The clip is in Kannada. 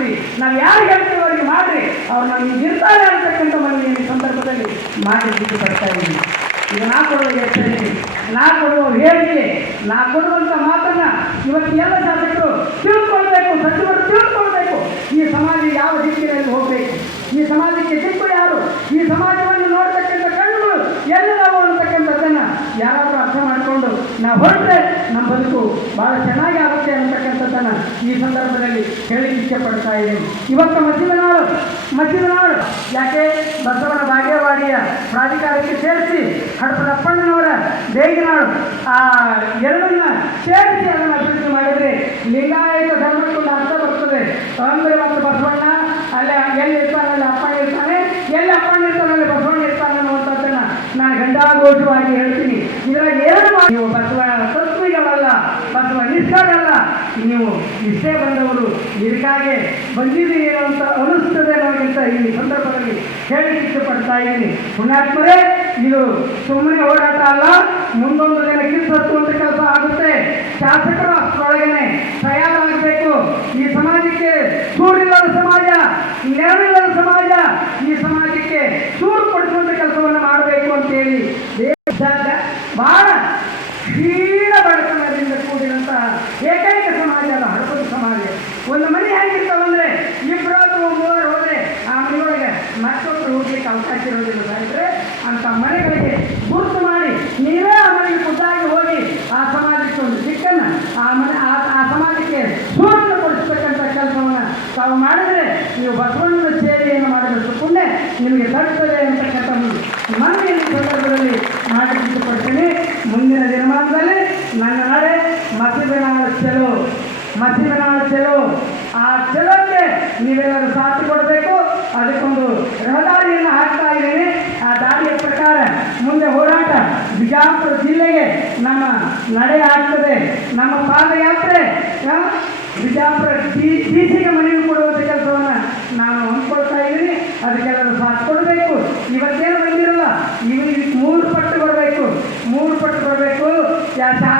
ಹಾಕ್ರಿ ನಾವು ಯಾರು ಹೇಳ್ತೀವಿ ಅವರಿಗೆ ಮಾಡ್ರಿ. ಅವ್ರು ನಮಗೆ ಇರ್ತಾರೆ ಅಂತಕ್ಕಂಥ ಮನೆಯಲ್ಲಿ ಈ ಸಂದರ್ಭದಲ್ಲಿ ಮಾಡಿ ಬರ್ತಾ ಇದ್ದೀನಿ. ಈಗ ನಾ ಕೊಡುವ ಎಚ್ಚರಿಕೆ ನಾ ಕೊಡುವ ಹೇಳಿಕೆ, ನಾ ಕೊಡುವಂಥ ಮಾತನ್ನು ಇವತ್ತು ಎಲ್ಲ ಶಾಸಕರು ತಿಳ್ಕೊಳ್ಬೇಕು, ಸಚಿವರು ತಿಳ್ಕೊಳ್ಬೇಕು. ಈ ಸಮಾಜ ಯಾವ ದಿಕ್ಕಿನಲ್ಲಿ ಹೋಗಬೇಕು? ಈ ಸಮಾಜಕ್ಕೆ ದಿಕ್ಕು ಯಾರು? ಈ ಸಮಾಜವನ್ನು ಯಾರಾದರೂ ಅರ್ಥ ಮಾಡಿಕೊಂಡು ನಾವು ಹೊರಟ್ರೆ ನಮ್ಮ ಬದುಕು ಭಾಳ ಚೆನ್ನಾಗಿ ಆಗುತ್ತೆ ಅಂತಕ್ಕಂಥದ್ದನ್ನು ಈ ಸಂದರ್ಭದಲ್ಲಿ ಹೇಳಿ ಇಚ್ಛೆ ಪಡ್ತಾ ಇದ್ದೀನಿ. ಇವತ್ತು ಮಸೀದನಾಳು ಮಸೀದನಾಳು ಯಾಕೆ? ಬಸವನ ಬಾಗೇವಾಡಿಯ ಪ್ರಾಧಿಕಾರಕ್ಕೆ ಸೇರಿಸಿ ಹಡಪದಪ್ಪಣ್ಣನವರ ಬೇಗಿನಾಳು ಆ ಎರಡನ್ನ ಸೇರಿಸಿ ಅದನ್ನು ಅಭಿವೃದ್ಧಿ ಮಾಡಿದರೆ ಲಿಂಗಾಯತ ಧರ್ಮಕ್ಕೊಂದು ಅರ್ಥ ಬರ್ತದೆ. ಅಂದರೆ ಮತ್ತು ಬಸವಣ್ಣ, ಅಲ್ಲಿ, ಎಲ್ಲಿ ಇರ್ತಾನೆ, ಅಲ್ಲಿ ಅಪ್ಪಣ್ಣ ಇರ್ತಾನೆ, ಎಲ್ಲಿ ಅಪ್ಪಣ್ಣ ಇರ್ತಾನೆ, ಅಲ್ಲಿ ಬಸವಣ್ಣ ಇರ್ತಾನೆ ಅನ್ನುವಂಥದ್ದನ್ನು ನಾನು ಗಂಡಾಘೋಷವಾಗಿ ಹೇಳ್ತೀನಿ. ಇದ್ರಾಗ ಏನು ಮಾಡಿ ನೀವು ಬಸವ ತತ್ವಿಗಳಲ್ಲ ಬಸವ ನಿಷ್ಠರಲ್ಲ ನೀವು ಇಷ್ಟೇ ಬಂದವರು ಇದಕ್ಕಾಗಿ ಬಂದಿದ್ದೀರಿ ಏನೋ ಅಂತ ಅನಿಸ್ತದೆ ನನಗಿಂತ ಈ ಸಂದರ್ಭದಲ್ಲಿ. ಹೇಳಿ ಇಷ್ಟಪಡ್ತಾ ಇದ್ದೀನಿ. ಪುಣ್ಯಾತ್ಮರೇ ಇದು ಸುಮ್ಮನೆ ಹೋರಾಟ ಅಲ್ಲ, ಮುಂದೊಂದು ದಿನ ಕಿತ್ತುವಂತ ಕೆಲಸ ಆಗುತ್ತೆ. ಶಾಸಕರು ಅಷ್ಟರೊಳಗನೆ ತಯಾರಾಗಬೇಕು. ಈ ಸಮಾಜಕ್ಕೆ ಸೂರಿಲ್ಲದ ಸಮಾಜ ನೆರಳಿಲ್ಲದ ಸಮಾಜ ಈ ಸಮಾಜಕ್ಕೆ ಸೂರು ಪಡಿಸುವಂತ ಕೆಲಸವನ್ನು ಮಾಡಬೇಕು ಅಂತೇಳಿ ದೇಶದ ಬಹಳ ಕ್ಷೀಣ ಬಡತನದಿಂದ ಕೂಡಿದಂತಹ ಏಕೈಕ ಸಮಾಜ ಅಲ್ಲ ಹಡಪದ ಸಮಾಜ ಒಂದು ಮನೆ ಹೇಗಿರ್ತಾವಂದ್ರೆ ಇಬ್ಬರು ಅಥವಾ ಮೂವರು ಹೋದರೆ ಆ ಮನೆಯೊಳಗೆ ಮತ್ತೊಬ್ಬರು ಹೋಗ್ಲಿಕ್ಕೆ ಅವಕಾಶ ಇರೋದಿಲ್ಲ ಸಾಯಿದ್ರೆ ಅಂತ ಮನೆಗಳಿಗೆ ಗುರುತು ಮಾಡಿ ನೀವೇ ಆ ಮನೆಗೆ ಖುದ್ದಾಗಿ ಹೋಗಿ ಆ ಸಮಾಜಕ್ಕೆ ಒಂದು ಚಿಕ್ಕನ್ನು ಆ ಮನೆ ಆ ಸಮಾಜಕ್ಕೆ ಪಡಿಸ್ತಕ್ಕಂಥ ಕೆಲಸವನ್ನು ತಾವು ಮಾಡಿದರೆ ನೀವು ಬಸವಣ್ಣನ ಸೇವೆಯನ್ನು ಮಾಡಿದಷ್ಟು ಪುಣ್ಯ ನಿಮಗೆ ತಡ್ತದೆ ಅಂತಕ್ಕಂಥ ಮುಂದಿನ ದಿನಮಾನದಲ್ಲಿ ನನ್ನ ನಡೆ ಮಸಿಬೆನಾಳ ಛಲೋ ಮಸಿಬಿನ ಚಲೋ. ಆ ಚೆಲುವಕ್ಕೆ ನೀವೆಲ್ಲರೂ ಸಾಥ್ ಕೊಡಬೇಕು. ಅದಕ್ಕೊಂದು ರಹದಾರಿಯನ್ನು ಹಾಕ್ತಾ ಇದ್ದೀನಿ. ಆ ದಾರಿಯ ಪ್ರಕಾರ ಮುಂದೆ ಹೋರಾಟ ಬಿಜಾಪುರ ಜಿಲ್ಲೆಗೆ ನಮ್ಮ ನಡೆ ಆಗ್ತದೆ. ನಮ್ಮ ಪಾದಯಾತ್ರೆ ಬಿಜಾಪುರ ಡಿ ಸಿಗೆ ಮನವಿ ಕೊಡುವಂಥ ಕೆಲಸವನ್ನು ನಾನು ಹೊಂದ್ಕೊಳ್ತಾ ಇದ್ದೀನಿ. ಅದಕ್ಕೆಲ್ಲ já está